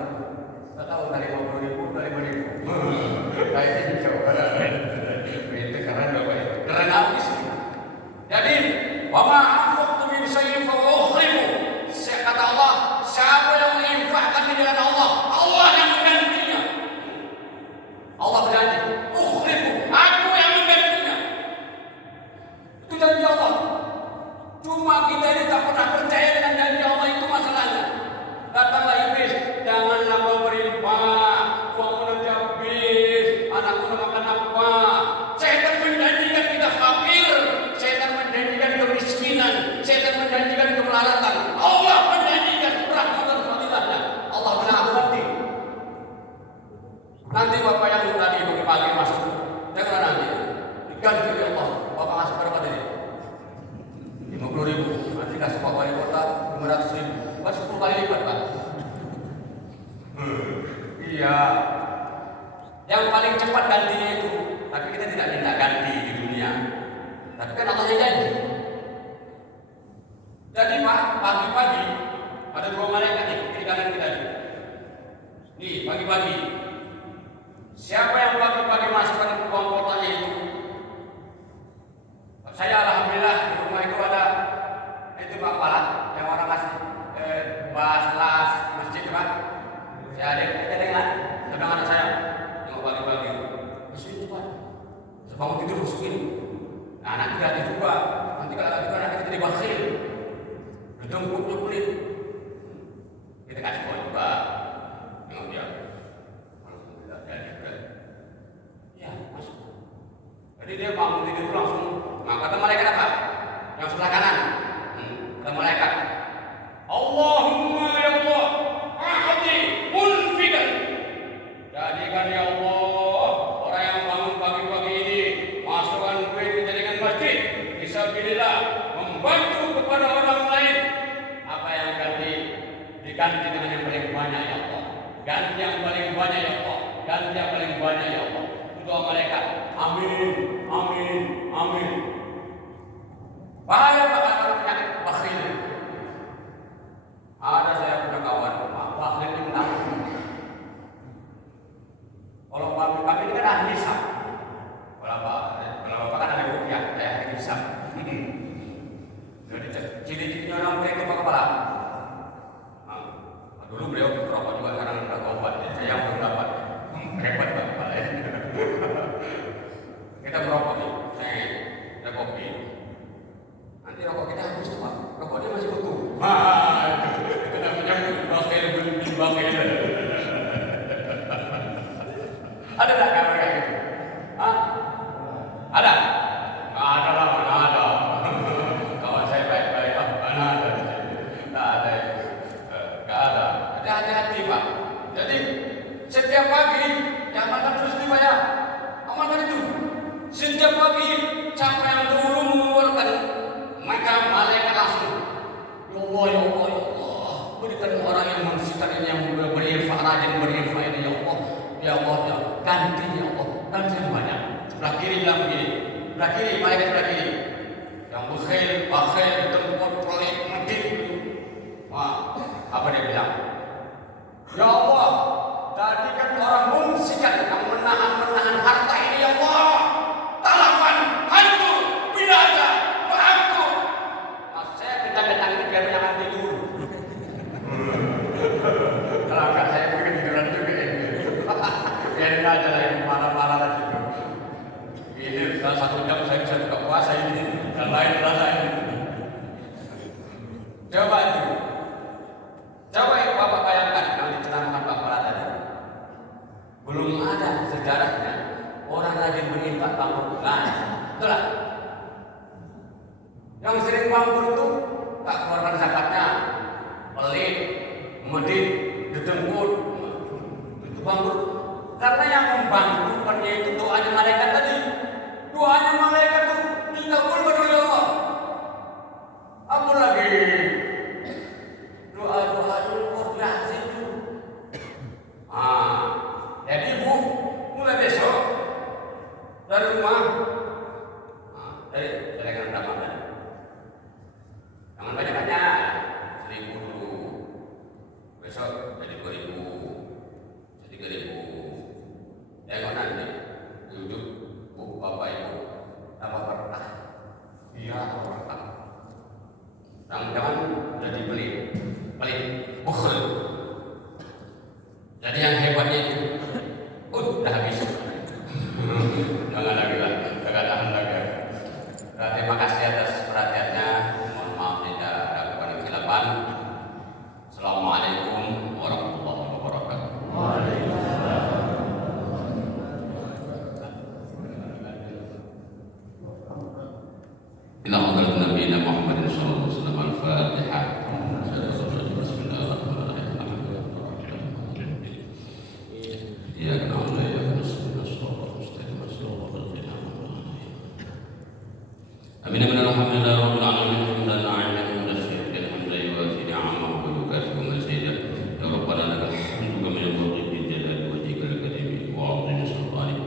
Saya tahu dari 50.000, dari 5.000. Kayaknya bisa itu keren Bapak itu, keren habis. Jadi, wama kata Allah, siapa yang menginfakkan di jalan Allah, Allah yang menggantinya. Allah berjanji, ukhlifu, aku yang menggantinya. Itu janji Allah. Cuma kita ini tak pernah percaya dengan janji Allah, itu masalahnya. Datanglah iblis, janganlah kau berimpah, uangmu nanti habis, anakmu nak makan apa. Setan menjanjikan kita fakir, setan menjanjikan kemiskinan, setan menjanjikan kemelaratan. Allah menjanjikan rahmat dan fadilahnya. Allah benar nanti. Nanti Bapak yang tadi pagi-pagi masuk, jangan nanti diganti oleh Allah. Bapak masuk berapa tadi? 50.000. Nanti kasih Bapak di kota 500.000. Kan 10 kali lipat Pak. Iya. Yang paling cepat gantinya itu. Tapi kita tidak minta ganti di dunia. Tapi kan Allah yang janji. Jadi Pak, pagi-pagi ada 2 malaikat nih, kiri kanan kita nih. Nih, pagi-pagi. Siapa yang pagi-pagi masukkan uang kotaknya itu? Saya alhamdulillah di rumah itu ada itu Pak Kepala yang orang kasih las masjid Pak. Saya ada dengan sedang anak saya yang pagi-pagi. Masukin Pak. Sebangun tidur masukin. Nah, anak kita juga. Nanti kalau ada anak kita jadi bakhil. Jemputnya kulit. Kita kasih poin juga. Tengok dia. Alhamdulillah jadi berat. Ya, masuk. Jadi dia bangun tidur langsung. Nah, kata malaikat apa? Yang sebelah kanan. Kata malaikat. Allahumma ya Allah, ahdi munfiqan. Jadikan ya Allah orang yang bangun pagi-pagi ini masukkan duit ke jaringan masjid. Fisabilillah, membantu kepada orang lain. Apa yang diganti dengan yang paling banyak ya Allah. Ganti yang paling banyak ya Allah. Ganti yang paling banyak ya Allah. Doa malaikat. Amin, amin, amin. Bahaya Pak kalau penyakit bakhil. Ada saya punya kawan, Pak ini menang. Kalau kami ini kan ahli hisab. Kalau Bapak kan ahli rupiah, saya ahli hisab. Jadi ciri-cirinya orang mereka kepala. Dulu beliau rokok juga, sekarang udah obat. Saya yang belum dapat. Hebat Pak kepala ya. Kita merokok nih, saya kopi. Nanti rokok kita habis tuh Pak, rokoknya masih utuh. Itu namanya bakil. Ada tak kabar kayak gitu? Hah? Ada? Nggak ada lah, mana ada. Kawan saya baik-baik, mana ada. Nggak ada itu. Nggak ada. Jadi hati-hati Pak. Jadi setiap pagi, jangan terus dibayar. Amankan itu. Setiap pagi, siapa yang dulu mengeluarkan, maka malaikat langsung. Ya Allah, ya Allah, ya Allah. Berikan orang yang mensikarnya, yang berinfak, rajin berinfak ini, ya Allah. Ya Allah, ya ganti ya Allah, ganti yang banyak. Sebelah kiri bilang begini, sebelah kiri, malaikat sebelah kiri. Yang bakhil, tempur, pelit, medit. Wah, apa dia bilang? Ya Allah, jadikan orang mumsikan yang menahan harta ini ya Allah. Talafan, hancur, binasa, bangkrut. Mas saya bentang-bentang ini biar jangan tidur. Kalau enggak saya mungkin tiduran juga ini. Biarin aja lah yang marah-marah lagi. Ini sudah 1 jam saya bisa buka puasa ini. Dan lain rasanya. Coba itu. Coba yang Bapak bayangkan yang diceramahkan Pak Kepala tadi. Belum ada sejarahnya orang rajin berinfak bangkrut. Nah, itulah. Yang sering bangkrut itu tak keluarkan zakatnya, pelit, medit, dijemput, itu bangkrut. Karena yang membangkrutkannya itu doanya malaikat tadi. Doanya malaikat itu dikabulkan oleh Allah. Apa lagi? Doa-doa itu luar biasa itu. Jadi ibu mulai besok dari rumah, dari celengan Ramadan. Jangan banyak-banyak, 1.000 dulu. Besok jadi 2.000, jadi 3.000. Tengok nanti, duduk bu bapak ibu, tambah berkah. Iya, berkah. Jangan udah dibeli, pelit, bukhul. Jadi yang hebatnya itu, udah habis. Jangan lagi lah, jangan tahan lagi. Terima kasih atas perhatiannya. Mohon maaf tidak ada kekhilafan. Assalamualaikum warahmatullahi wabarakatuh. Ila hadratin Nabi Muhammad sallallahu alaihi wasallam al-Fatihah. Ya kenal ya Amin amin alhamdulillah rabbil alamin hamdan na'imah hamdan syarifin hamdan yuwafi ni'amahu wa yukafi mazidah ya rabbana lakal hamdu kama yanbaghi li jalali wajhikal karim wa 'azimi sultanik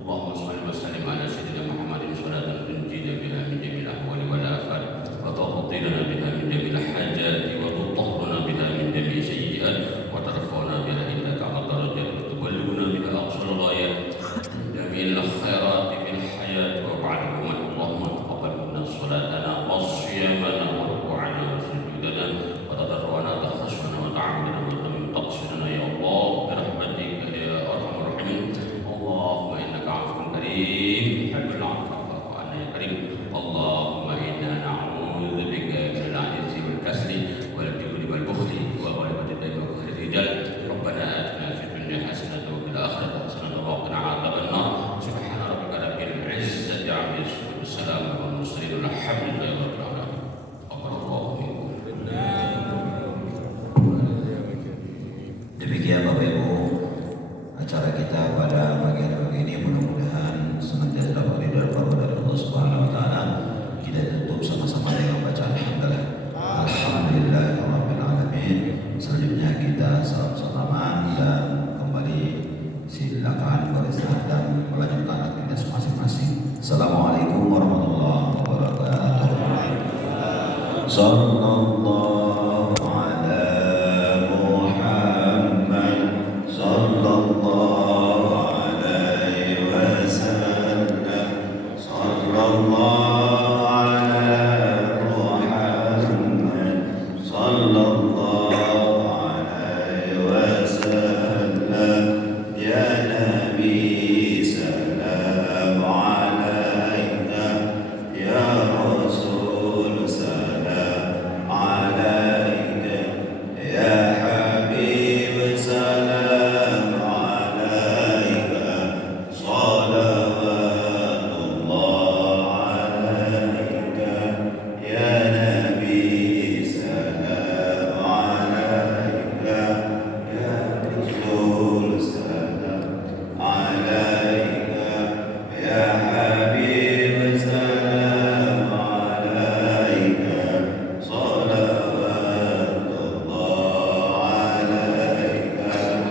Allahumma shalli wa sallim ala sayyidina Muhammadin salatan tunjina biha min jamil ahwali wal afat wa tuqatilana biha min jamil hajati wa tutahhiruna biha min jamil sayyi'at wa tarfa'una biha indaka 'ala darajat wa tuballighuna biha aqsal ghayat jamil khairat fil hayat wa ba'da Allahumma صلاتنا وصيامنا وركوعنا وسجودنا وتضرعنا وتخشعنا وتعبدنا وتمن تقصدنا يا الله برحمتك يا ارحم الراحمين اللهم انك عفو كريم تحب العفو فاعف عنا يا كريم اللهم انا نعوذ بك من العجز والكسل والجبن والبخل وغلبة الدين وقهر الرجال ربنا اتنا في الدنيا حسنة وفي الاخرة حسنة وقنا عذاب النار سبحان ربك رب العزة عما يصفون والسلام على المرسلين والحمد لله رب العالمين. Demikian Bapak Ibu acara kita pada pagi hari ini, mudah-mudahan senantiasa dapat ridho dari Allah Subhanahu wa taala. Kita tutup sama-sama dengan bacaan Alhamdulillahirabbil alamin. Selanjutnya kita salam-salaman dan kembali silakan beristirahat dan melanjutkan aktivitas masing-masing. Assalamualaikum warahmatullahi wabarakatuh.